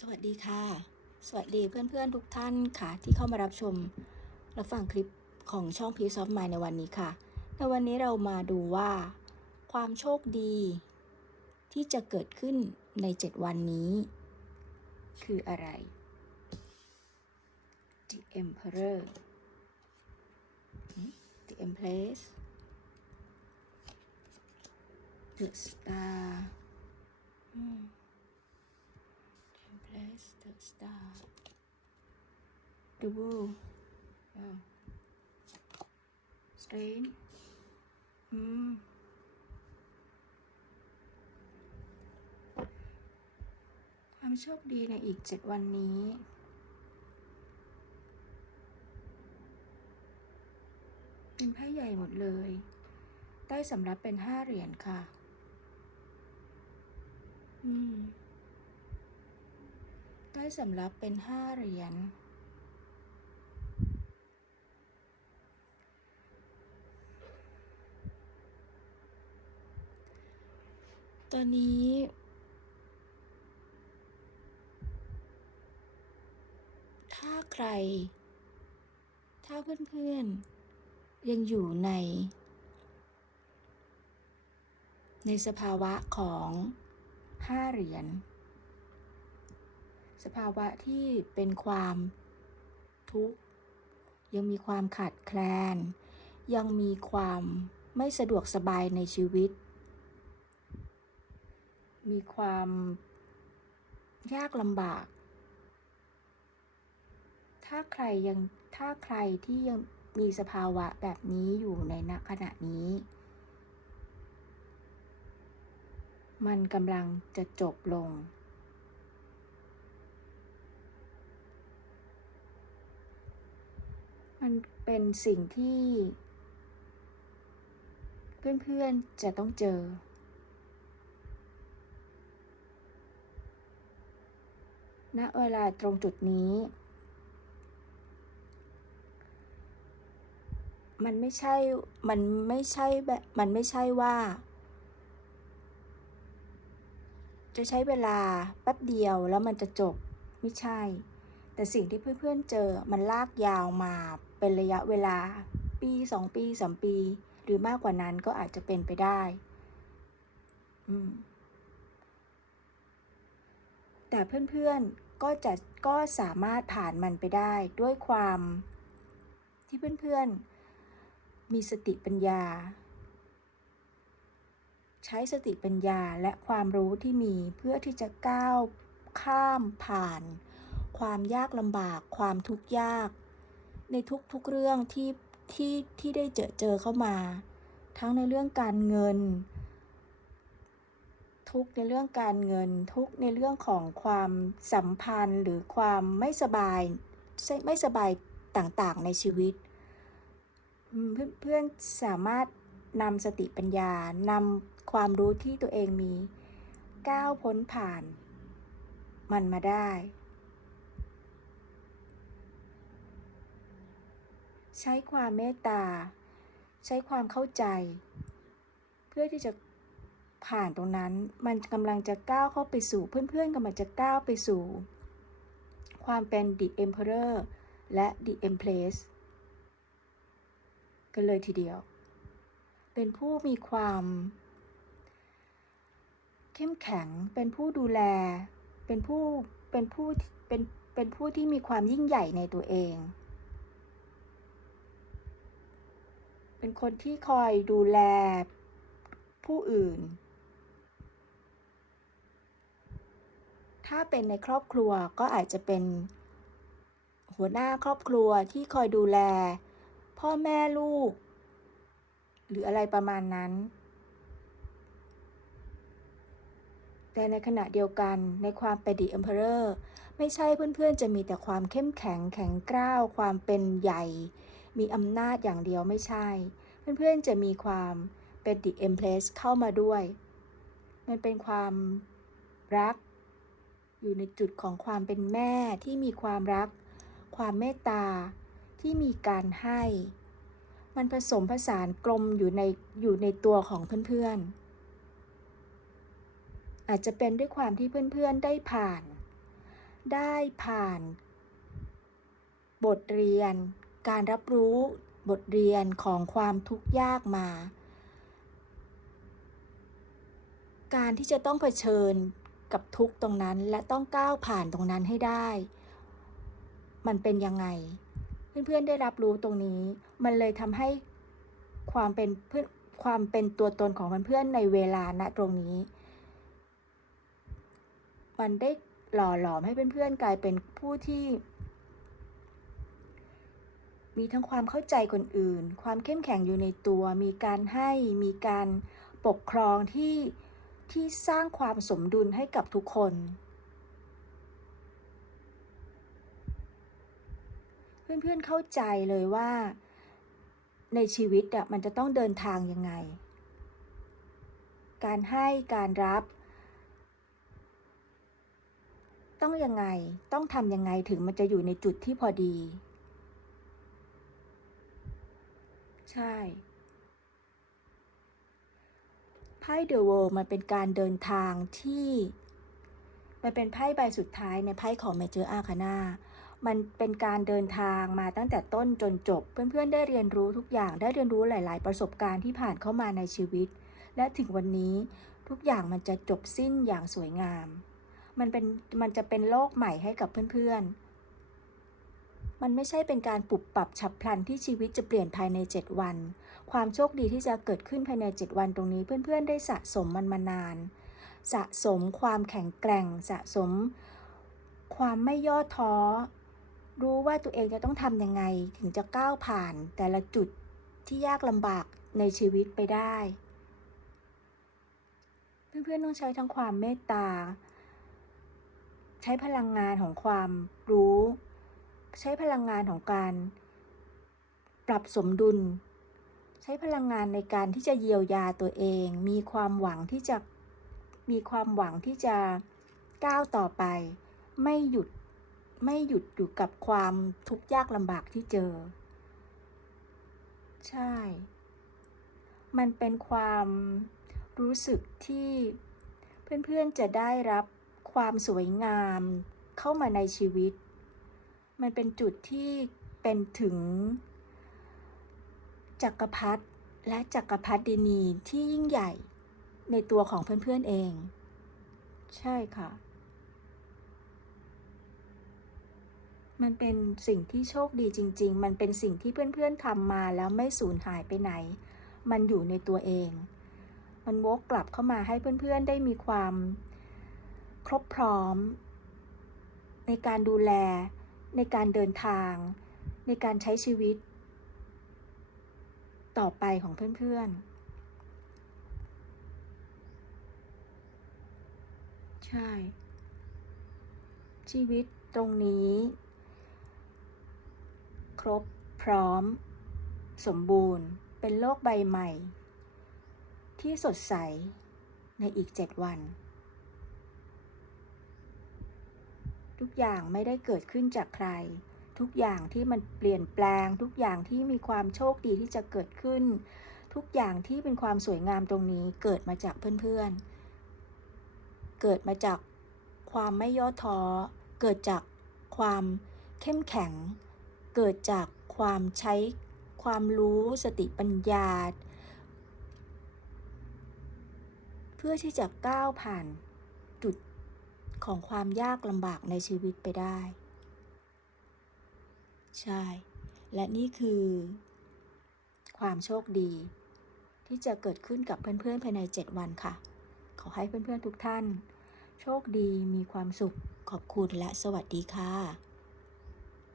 สวัสดีค่ะ สวัสดีเพื่อนๆทุกท่านค่ะ ที่เข้ามารับชมรับฟังคลิปของช่อง Peace of Mind ในวันนี้ค่ะ ในวันนี้เรามาดูว่า ความโชคดี ที่จะเกิดขึ้นใน 7 วันนี้ คืออะไร The Emperor The Empress The Star อืม as The Star The Bull อ้าว Strange อืม ความโชคดีในอีกเจ็ดวันนี้เป็นไพ่ใหญ่หมดเลย ได้สำรับเป็นห้าเหรียญค่ะ อืม ได้สำรับเป็นห้าเหรียญ ตอนนี้ ถ้าใคร ถ้าเพื่อนๆ ยังอยู่ใน ในสภาวะของห้าเหรียญ สภาวะที่เป็นความทุกข์ ยังมีความขาดแคลน ยังมีความไม่สะดวกสบายในชีวิต มีความยากลำบาก ถ้าใครยังถ้าใครที่ยังมีสภาวะแบบนี้อยู่ในณขณะนี้ มันกำลังจะจบลง มันเป็นสิ่งที่ เพื่อนๆจะต้องเจอ ณ เวลาตรงจุดนี้ มันไม่ใช่ มันไม่ใช่แบบ มันไม่ใช่ว่า จะใช้เวลาแป๊บเดียวแล้วมันจะจบ ไม่ใช่แต่สิ่งที่เพื่อนๆเจอมันลากยาวมา เป็นระยะเวลาปีสองปีสามปี หรือมากกว่านั้นก็อาจจะเป็นไปได้แต่เพื่อนๆก็จะก็สามารถผ่านมันไปได้ด้วยความที่เพื่อนๆ มีสติปัญญา ใช้สติปัญญาและความรู้ที่มีเพื่อที่จะก้าวข้ามผ่าน ความยากลำบากความทุกข์ยาก ในทุกๆเรื่องที่ที่ที่ได้เจอเจอเข้ามา ทั้งในเรื่องการเงิน ทุกในเรื่องการเงิน ทุกในเรื่องของความสัมพันธ์หรือความไม่สบายไม่สบายต่างๆในชีวิต เพื่อนเพื่อนสามารถนำสติปัญญานำความรู้ที่ตัวเองมีก้าวพ้นผ่านมันมาได้ ใช้ความเมตตา ใช้ความเข้าใจ เพื่อที่จะผ่านตรงนั้น มันกำลังจะก้าวเข้าไปสู่ เพื่อนๆกำลังจะก้าวไปสู่ ความเป็น The Emperor และ The Empress กันเลยทีเดียว เป็นผู้มีความ เข้มแข็ง เป็นผู้ดูแล เป็นผู้ เป็นผู้ เป็น เป็นผู้ที่มีความยิ่งใหญ่ในตัวเอง เป็นคนที่คอยดูแลผู้อื่น ถ้าเป็นในครอบครัวก็อาจจะเป็น หัวหน้าครอบครัวที่คอยดูแล พ่อแม่ลูก หรืออะไรประมาณนั้น แต่ในขณะเดียวกันในความเป็น The Emperor ไม่ใช่เพื่อนๆ จะมีแต่ความเข้มแข็งแข็งกร้าวความเป็นใหญ่ มีอำนาจอย่างเดียวไม่ใช่ เพื่อนๆจะมีความเป็น The Empress เข้ามาด้วย มันเป็นความรัก อยู่ในจุดของความเป็นแม่ที่มีความรัก ความเมตตาที่มีการให้ มันผสมผสานกลมอยู่ในอยู่ในตัวของเพื่อนๆ อาจจะเป็นด้วยความที่เพื่อนๆได้ผ่าน ได้ผ่าน บทเรียน การรับรู้บทเรียนของความทุกข์ยากมา การที่จะต้องเผชิญกับทุกตรงนั้นและต้องก้าวผ่านตรงนั้นให้ได้ มันเป็นยังไง เพื่อนๆได้รับรู้ตรงนี้ มันเลยทำให้ความเป็นเพื่อนความเป็นตัวตนของเพื่อนๆในเวลาณตรงนี้ มันได้หล่อหลอมให้เพื่อนๆกลายเป็นผู้ที่ มีทั้งความเข้าใจคนอื่น ความเข้มแข็งอยู่ในตัว มีการให้มีการปกครองที่ที่สร้างความสมดุลให้กับทุกคน เพื่อนๆเข้าใจเลยว่า ในชีวิตอะมันจะต้องเดินทางยังไง การให้การรับ ต้องยังไงต้องทำยังไงถึงมันจะอยู่ในจุดที่พอดี ใช่ ไพ่เดอะเวิลด์มันเป็นการเดินทางที่ มันเป็นไพ่ใบสุดท้ายในไพ่ของเมเจอร์อาคานามันเป็นการเดินทางมาตั้งแต่ต้นจนจบ เพื่อนๆ ได้เรียนรู้ทุกอย่างได้เรียนรู้หลาย ๆ ประสบการณ์ที่ผ่านเข้ามาในชีวิต และถึงวันนี้ทุกอย่างมันจะจบสิ้นอย่างสวยงาม มันเป็นมันจะเป็นโลกใหม่ให้กับเพื่อนๆ มันไม่ใช่เป็นการปรับปรับฉับพลันที่ชีวิตจะเปลี่ยนภายใน 7 วัน ความโชคดีที่จะเกิดขึ้นภายใน 7 วันตรงนี้เพื่อนๆ ได้สะสมมันมานาน สะสมความแข็งแกร่ง สะสม ความไม่ย่อท้อ รู้ว่าตัวเองจะต้องทำยังไงถึงจะก้าวผ่านแต่ละจุดที่ยากลำบากในชีวิตไปได้ เพื่อนๆ ต้องใช้ทั้งความเมตตา ใช้พลังงานของความรู้ ใช้พลังงานของการ ปรับสมดุล ใช้พลังงานในการที่จะเยียวยาตัวเอง มีความหวังที่จะมีความหวังที่จะก้าวต่อไป ไม่หยุดไม่หยุดอยู่กับความทุกข์ยากลำบากที่เจอ ใช่ มันเป็นความรู้สึกที่เพื่อนๆจะได้รับความสวยงามเข้ามาในชีวิต มันเป็นจุดที่เป็นถึง จักรพรรดิและจักรพรรดินีที่ยิ่งใหญ่ในตัวของเพื่อนๆเอง ใช่ค่ะ มันเป็นสิ่งที่โชคดีจริง ๆ มันเป็นสิ่งที่เพื่อนๆทำมาแล้วไม่สูญหายไปไหน มันอยู่ในตัวเอง มันวกกลับเข้ามาให้เพื่อนๆได้มีความ ครบพร้อม ในการดูแล ในการเดินทาง ในการใช้ชีวิต ต่อไปของเพื่อนๆ ใช่ ชีวิตตรงนี้ ครบพร้อม สมบูรณ์เป็นโลกใบใหม่ ที่สดใสในอีกเจ็ดวัน ทุกอย่างไม่ได้เกิดขึ้นจากใคร ทุกอย่างที่มันเปลี่ยนแปลง ทุกอย่างที่มีความโชคดีที่จะเกิดขึ้น ทุกอย่างที่เป็นความสวยงามตรงนี้เกิดมาจากเพื่อนๆ เกิดมาจากความไม่ย่อท้อ เกิดจากความเข้มแข็ง เกิดจากความใช้ความรู้สติปัญญา เพื่อที่จะก้าวผ่าน ของความยากลำบากในชีวิตไปได้ ใช่ และนี่คือ ความโชคดี ที่จะเกิดขึ้นกับเพื่อนๆภายใน 7 วันค่ะ ขอให้เพื่อนๆทุกท่าน โชคดีมีความสุขขอบคุณและสวัสดีค่ะ